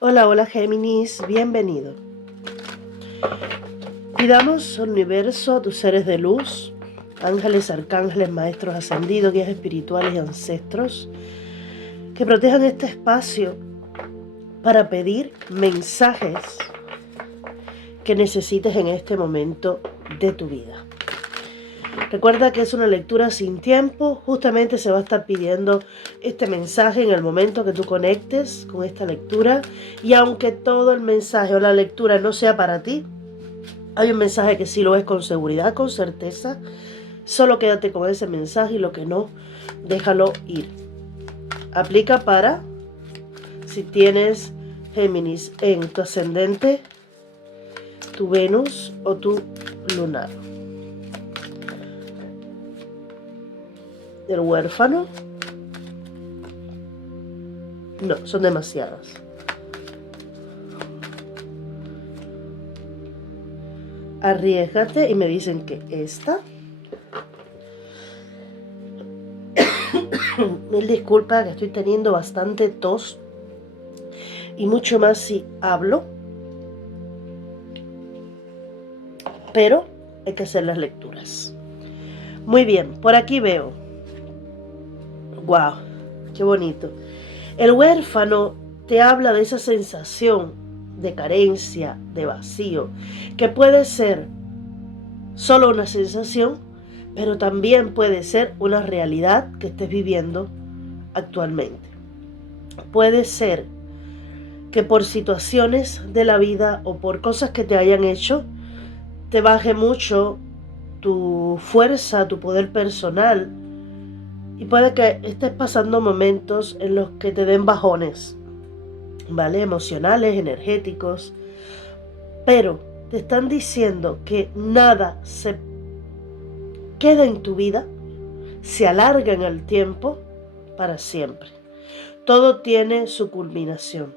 Hola, hola Géminis, bienvenido. Pidamos al universo, a tus seres de luz, ángeles, arcángeles, maestros ascendidos, guías espirituales y ancestros, que protejan este espacio para pedir mensajes que necesites en este momento de tu vida. Recuerda que es una lectura sin tiempo, justamente se va a estar pidiendo este mensaje en el momento que tú conectes con esta lectura, y aunque todo el mensaje o la lectura no sea para ti, hay un mensaje que sí lo es con seguridad, con certeza. Solo quédate con ese mensaje y lo que no, déjalo ir. Aplica para si tienes Géminis en tu ascendente, tu Venus o tu lunar. El huérfano. No, son demasiadas. Arriésgate y me dicen que esta. Mil disculpas que estoy teniendo bastante tos y mucho más si hablo, pero hay que hacer las lecturas. Muy bien, por aquí veo. Wow, qué bonito. El huérfano te habla de esa sensación de carencia, de vacío, que puede ser solo una sensación, pero también puede ser una realidad que estés viviendo actualmente. Puede ser que por situaciones de la vida o por cosas que te hayan hecho, te baje mucho tu fuerza, tu poder personal, y puede que estés pasando momentos en los que te den bajones, ¿vale? Emocionales, energéticos, pero te están diciendo que nada se queda en tu vida, se alarga en el tiempo para siempre. Todo tiene su culminación.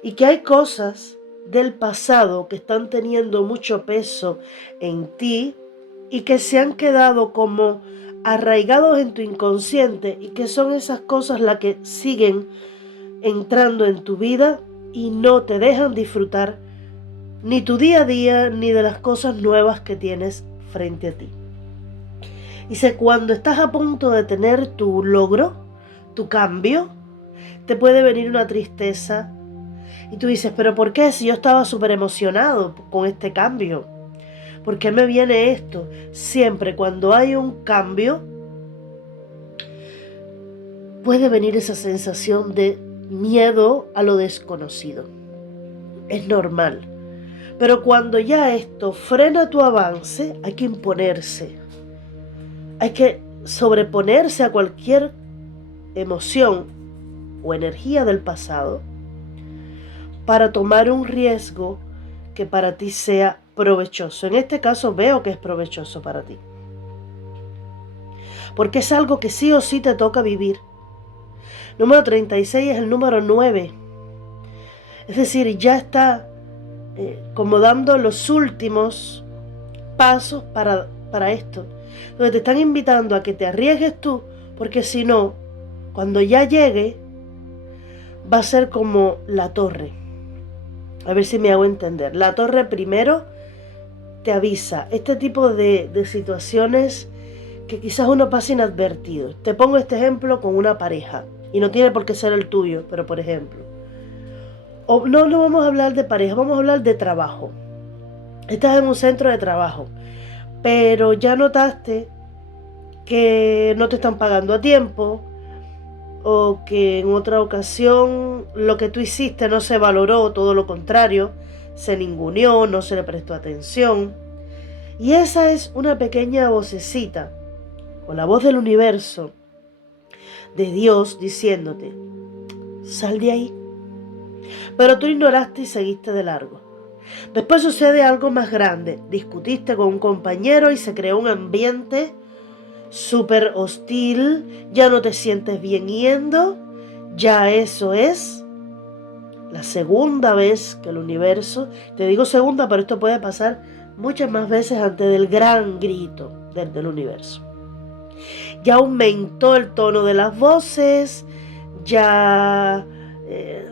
Y que hay cosas del pasado que están teniendo mucho peso en ti y que se han quedado como arraigados en tu inconsciente, y que son esas cosas las que siguen entrando en tu vida y no te dejan disfrutar ni tu día a día ni de las cosas nuevas que tienes frente a ti. Dice, cuando estás a punto de tener tu logro, tu cambio, te puede venir una tristeza y tú dices, pero ¿por qué? Si yo estaba súper emocionado con este cambio, ¿por qué me viene esto? Siempre cuando hay un cambio puede venir esa sensación de miedo a lo desconocido. Es normal. Pero cuando ya esto frena tu avance, hay que imponerse. Hay que sobreponerse a cualquier emoción o energía del pasado para tomar un riesgo que para ti sea provechoso. En este caso veo que es provechoso para ti, porque es algo que sí o sí te toca vivir. Número 36 es el número 9. Es decir, ya está como dando los últimos pasos para esto. Donde te están invitando a que te arriesgues tú, porque si no, cuando ya llegue, va a ser como la torre. A ver si me hago entender. La torre primero te avisa este tipo de situaciones que quizás uno pasa inadvertido. Te pongo este ejemplo con una pareja, y no tiene por qué ser el tuyo, pero por ejemplo. O no vamos a hablar de pareja, vamos a hablar de trabajo. Estás en un centro de trabajo, pero ya notaste que no te están pagando a tiempo, o que en otra ocasión lo que tú hiciste no se valoró, todo lo contrario, se ninguneó, no se le prestó atención. Y esa es una pequeña vocecita, o la voz del universo, de Dios, diciéndote, sal de ahí. Pero tú ignoraste y seguiste de largo. Después sucede algo más grande. Discutiste con un compañero y se creó un ambiente súper hostil, ya no te sientes bien yendo. Ya eso es la segunda vez que el universo, te digo segunda, pero esto puede pasar muchas más veces antes del gran grito del universo. Ya aumentó el tono de las voces, ya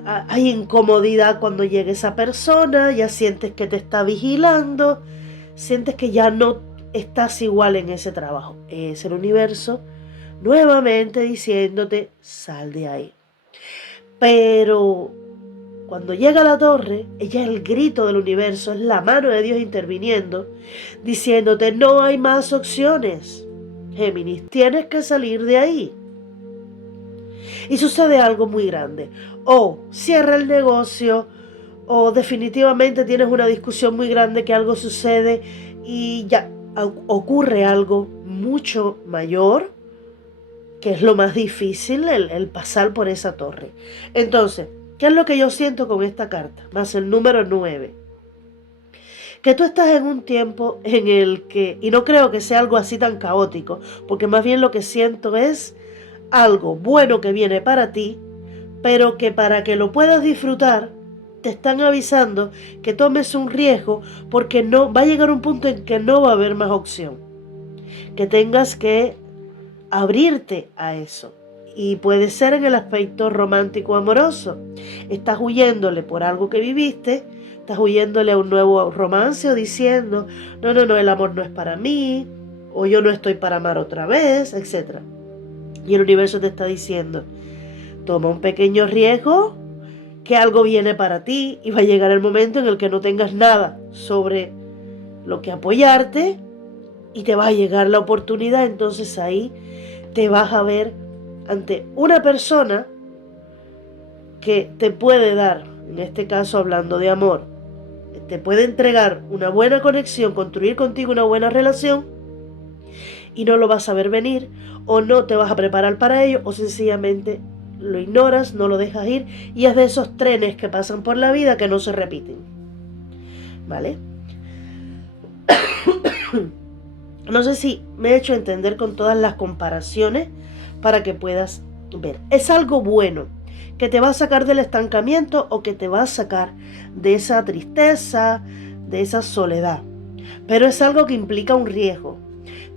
hay incomodidad cuando llega esa persona, ya sientes que te está vigilando, sientes que ya no estás igual en ese trabajo. Es el universo nuevamente diciéndote, sal de ahí. Pero cuando llega la torre, ella es el grito del universo, es la mano de Dios interviniendo, diciéndote, no hay más opciones. Géminis, tienes que salir de ahí. Y sucede algo muy grande. O cierra el negocio, o definitivamente tienes una discusión muy grande que algo sucede y ya ocurre algo mucho mayor, que es lo más difícil, el pasar por esa torre. Entonces, ¿qué es lo que yo siento con esta carta? Más el número 9. Que tú estás en un tiempo en el que, y no creo que sea algo así tan caótico, porque más bien lo que siento es algo bueno que viene para ti, pero que para que lo puedas disfrutar, te están avisando que tomes un riesgo, porque no va a llegar un punto en que no va a haber más opción. Que tengas que abrirte a eso. Y puede ser en el aspecto romántico amoroso. Estás huyéndole por algo que viviste, estás huyéndole a un nuevo romance o diciendo, no, el amor no es para mí, o yo no estoy para amar otra vez, etc. Y el universo te está diciendo, toma un pequeño riesgo, que algo viene para ti y va a llegar el momento en el que no tengas nada sobre lo que apoyarte y te va a llegar la oportunidad. Entonces ahí te vas a ver ante una persona que te puede dar, en este caso hablando de amor, te puede entregar una buena conexión, construir contigo una buena relación, y no lo vas a ver venir, o no te vas a preparar para ello, o sencillamente lo ignoras, no lo dejas ir, y es de esos trenes que pasan por la vida que no se repiten. ¿Vale? No sé si me he hecho entender con todas las comparaciones para que puedas ver. Es algo bueno que te va a sacar del estancamiento o que te va a sacar de esa tristeza, de esa soledad. Pero es algo que implica un riesgo.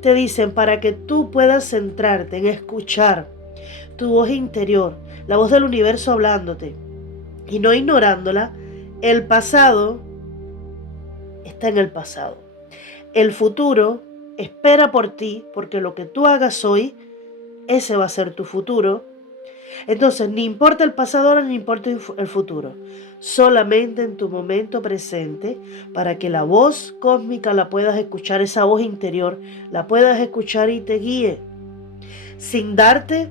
Te dicen para que tú puedas centrarte en escuchar tu voz interior, la voz del universo hablándote y no ignorándola. El pasado está en el pasado. El futuro espera por ti, porque lo que tú hagas hoy, ese va a ser tu futuro. Entonces, ni importa el pasado ni importa el futuro. Solamente en tu momento presente, para que la voz cósmica la puedas escuchar, esa voz interior, la puedas escuchar y te guíe. Sin darte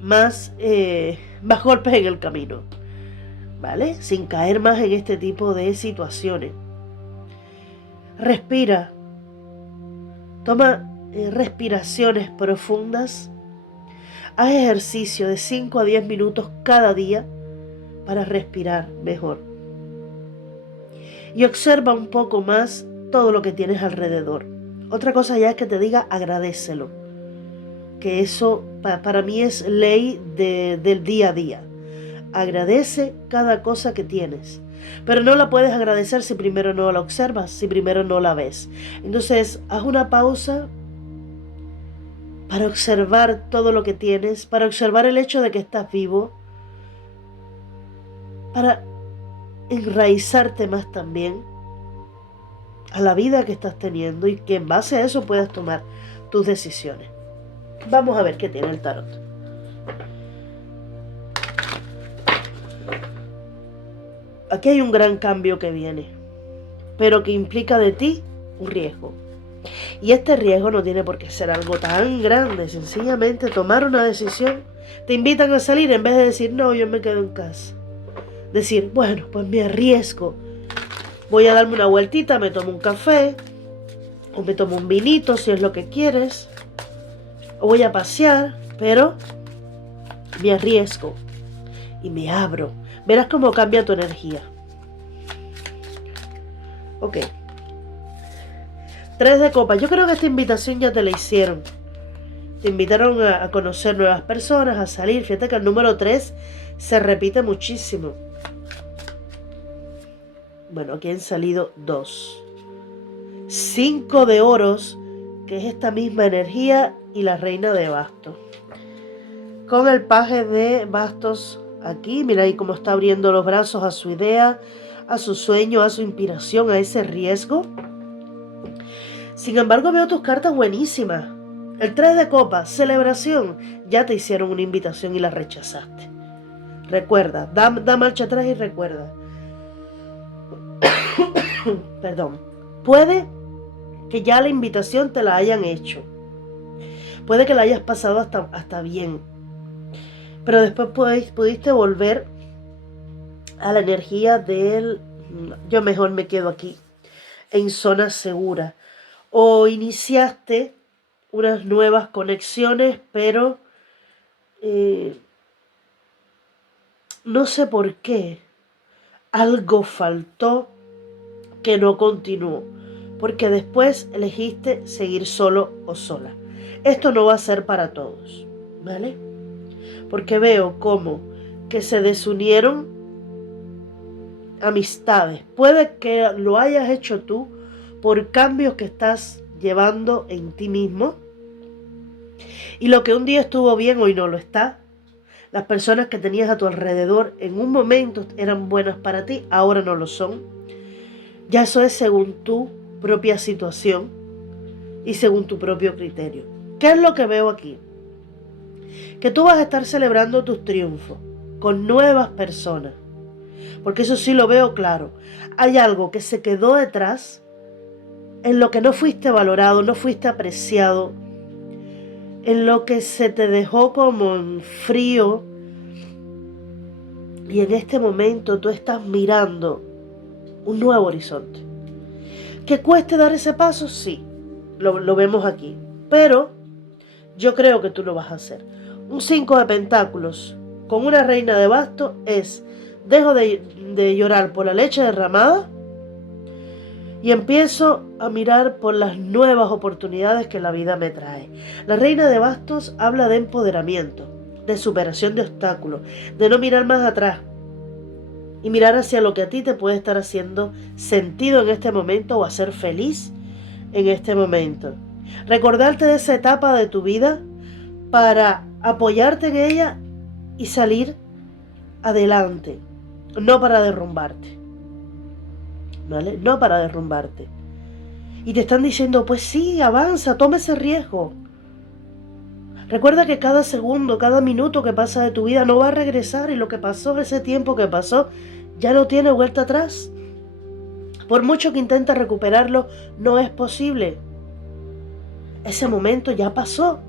más golpes en el camino. ¿Vale? Sin caer más en este tipo de situaciones. Respira. Toma respiraciones profundas. Haz ejercicio de 5 a 10 minutos cada día para respirar mejor. Y observa un poco más todo lo que tienes alrededor. Otra cosa ya es que te diga agradécelo. Que eso para mí es ley del día a día. Agradece cada cosa que tienes. Pero no la puedes agradecer si primero no la observas, si primero no la ves. Entonces, haz una pausa para observar todo lo que tienes, para observar el hecho de que estás vivo, para enraizarte más también a la vida que estás teniendo y que en base a eso puedas tomar tus decisiones. Vamos a ver qué tiene el tarot. Aquí hay un gran cambio que viene, pero que implica de ti un riesgo. Y este riesgo no tiene por qué ser algo tan grande, sencillamente tomar una decisión. Te invitan a salir en vez de decir, no, yo me quedo en casa. Decir, bueno, pues me arriesgo. Voy a darme una vueltita, me tomo un café, o me tomo un vinito si es lo que quieres, o voy a pasear, pero me arriesgo y me abro. Verás cómo cambia tu energía. Ok. 3 de copas. Yo creo que esta invitación ya te la hicieron. Te invitaron a conocer nuevas personas, a salir. Fíjate que el número 3 se repite muchísimo. Bueno, aquí han salido 2. 5 de oros, que es esta misma energía, y la reina de bastos. Con el paje de bastos aquí, mira ahí cómo está abriendo los brazos a su idea, a su sueño, a su inspiración, a ese riesgo. Sin embargo, veo tus cartas buenísimas. El 3 de copas, celebración. Ya te hicieron una invitación y la rechazaste. Recuerda, da marcha atrás y recuerda. Perdón. Puede que ya la invitación te la hayan hecho. Puede que la hayas pasado hasta bien. Pero después pudiste volver a la energía del yo mejor me quedo aquí, en zona segura. O iniciaste unas nuevas conexiones, pero no sé por qué algo faltó que no continuó, porque después elegiste seguir solo o sola. Esto no va a ser para todos, ¿vale? Porque veo como que se desunieron amistades. Puede que lo hayas hecho tú por cambios que estás llevando en ti mismo. Y lo que un día estuvo bien, hoy no lo está. Las personas que tenías a tu alrededor en un momento eran buenas para ti, ahora no lo son. Ya eso es según tu propia situación y según tu propio criterio. ¿Qué es lo que veo aquí? Que tú vas a estar celebrando tus triunfos con nuevas personas. Porque eso sí lo veo claro. Hay algo que se quedó detrás, en lo que no fuiste valorado, no fuiste apreciado, en lo que se te dejó como en frío. Y en este momento tú estás mirando un nuevo horizonte. ¿Que cueste dar ese paso? Sí, lo vemos aquí. Pero yo creo que tú lo vas a hacer. Un 5 de pentáculos con una reina de bastos es: dejo de llorar por la leche derramada y empiezo a mirar por las nuevas oportunidades que la vida me trae. La reina de bastos habla de empoderamiento, de superación de obstáculos, de no mirar más atrás y mirar hacia lo que a ti te puede estar haciendo sentido en este momento o hacer feliz en este momento. Recordarte de esa etapa de tu vida para apoyarte en ella y salir adelante, no para derrumbarte, ¿vale? No para derrumbarte. Y te están diciendo, pues sí, avanza, toma ese riesgo. Recuerda que cada segundo, cada minuto que pasa de tu vida no va a regresar, y lo que pasó, ese tiempo que pasó, ya no tiene vuelta atrás. Por mucho que intentes recuperarlo, no es posible. Ese momento ya pasó.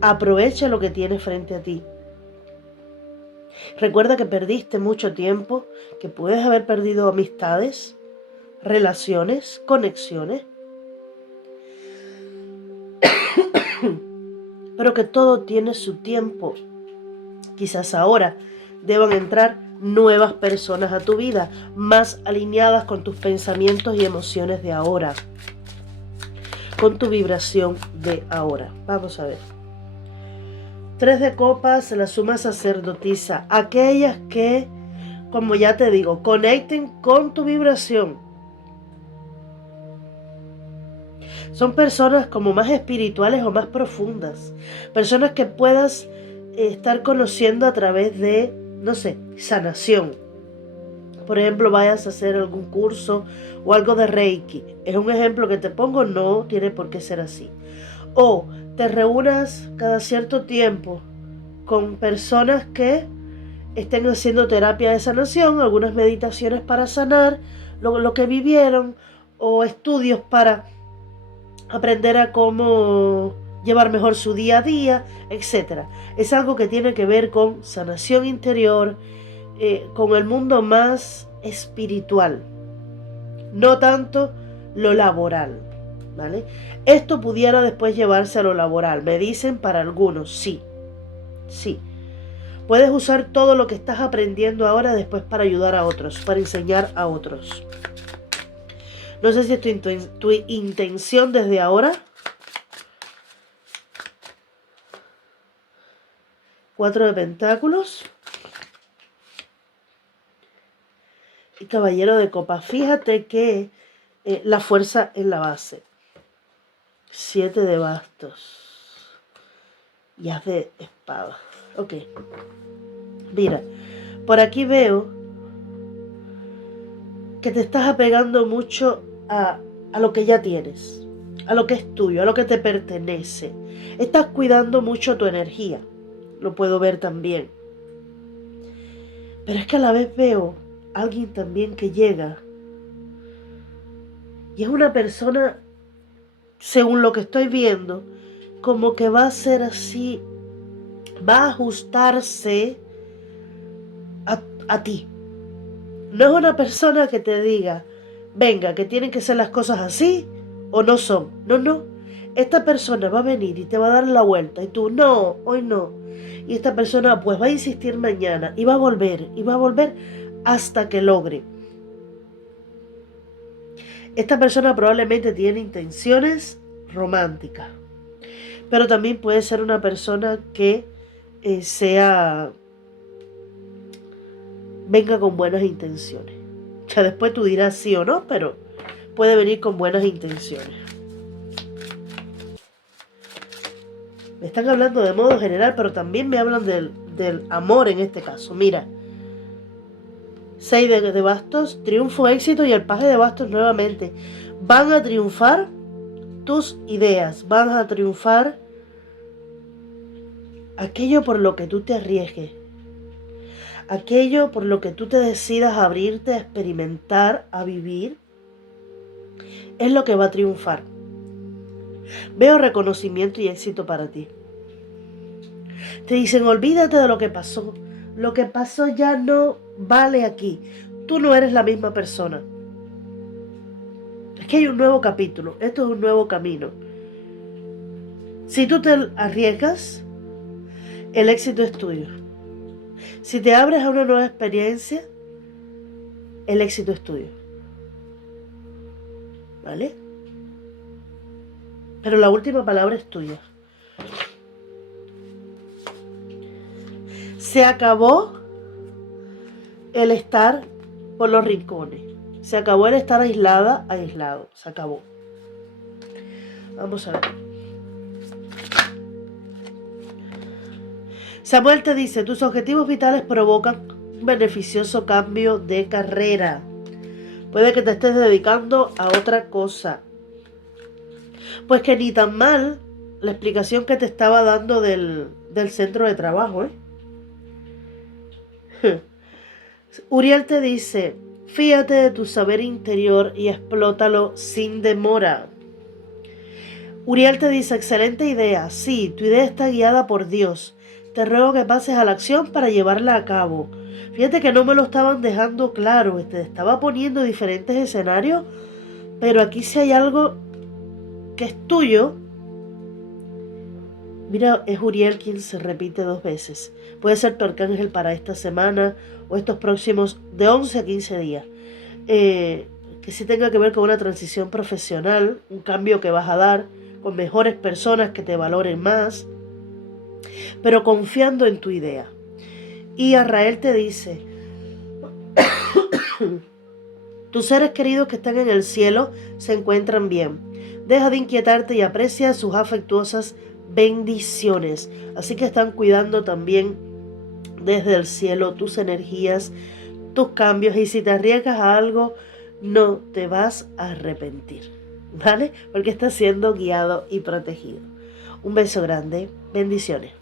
Aprovecha lo que tienes frente a ti. Recuerda que perdiste mucho tiempo, que puedes haber perdido amistades, relaciones, conexiones, pero que todo tiene su tiempo. Quizás ahora deban entrar nuevas personas a tu vida, más alineadas con tus pensamientos y emociones de ahora, con tu vibración de ahora. Vamos a ver. 3 de copas, la suma sacerdotisa. Aquellas que, como ya te digo, conecten con tu vibración. Son personas como más espirituales o más profundas. Personas que puedas estar conociendo a través de, no sé, sanación. Por ejemplo, vayas a hacer algún curso o algo de Reiki. Es un ejemplo que te pongo, no tiene por qué ser así. O te reúnas cada cierto tiempo con personas que estén haciendo terapia de sanación, algunas meditaciones para sanar lo que vivieron, o estudios para aprender a cómo llevar mejor su día a día, etc. Es algo que tiene que ver con sanación interior, con el mundo más espiritual, no tanto lo laboral, ¿vale? Esto pudiera después llevarse a lo laboral, me dicen para algunos, sí. Puedes usar todo lo que estás aprendiendo ahora después para ayudar a otros, para enseñar a otros. No sé si es tu intención desde ahora. 4 de pentáculos. Y caballero de copas. Fíjate que la fuerza es la base. 7 de bastos. Y haz de espada. Ok. Mira, por aquí veo que te estás apegando mucho a lo que ya tienes, a lo que es tuyo, a lo que te pertenece. Estás cuidando mucho tu energía, lo puedo ver también. Pero es que a la vez veo a alguien también que llega y es una persona, según lo que estoy viendo, como que va a ser así, va a ajustarse a ti. No es una persona que te diga, venga, que tienen que ser las cosas así o no son. No, no. Esta persona va a venir y te va a dar la vuelta y tú, no, hoy no. Y esta persona pues va a insistir mañana y va a volver hasta que logre. Esta persona probablemente tiene intenciones románticas, pero también puede ser una persona que venga con buenas intenciones. O sea, después tú dirás sí o no, pero puede venir con buenas intenciones. Me están hablando de modo general, pero también me hablan del amor en este caso. Mira, 6 de bastos, triunfo, éxito y el paje de bastos nuevamente. Van a triunfar tus ideas, van a triunfar aquello por lo que tú te arriesgues, aquello por lo que tú te decidas abrirte a experimentar, a vivir, es lo que va a triunfar. Veo reconocimiento y éxito para ti. Te dicen, olvídate de lo que pasó. Lo que pasó ya no vale aquí. Tú no eres la misma persona. Es que hay un nuevo capítulo. Esto es un nuevo camino. Si tú te arriesgas, el éxito es tuyo. Si te abres a una nueva experiencia, el éxito es tuyo. ¿Vale? Pero la última palabra es tuya. Se acabó el estar por los rincones. Se acabó el estar aislado. Se acabó. Vamos a ver. Samuel te dice, tus objetivos vitales provocan un beneficioso cambio de carrera. Puede que te estés dedicando a otra cosa. Pues que ni tan mal la explicación que te estaba dando del centro de trabajo, Uriel te dice, fíjate de tu saber interior y explótalo sin demora. Uriel te dice, excelente idea, sí, tu idea está guiada por Dios. Te ruego que pases a la acción para llevarla a cabo. Fíjate que no me lo estaban dejando claro, te estaba poniendo diferentes escenarios, pero aquí sí hay algo que es tuyo. Mira, es Uriel quien se repite 2 veces. Puede ser tu arcángel para esta semana o estos próximos de 11 a 15 días. Que sí tenga que ver con una transición profesional, un cambio que vas a dar, con mejores personas que te valoren más, pero confiando en tu idea. Y Arrael te dice, tus seres queridos que están en el cielo se encuentran bien. Deja de inquietarte y aprecia sus afectuosas bendiciones. Así que están cuidando también desde el cielo tus energías, tus cambios, y si te arriesgas a algo, no te vas a arrepentir, ¿vale? Porque estás siendo guiado y protegido. Un beso grande, bendiciones.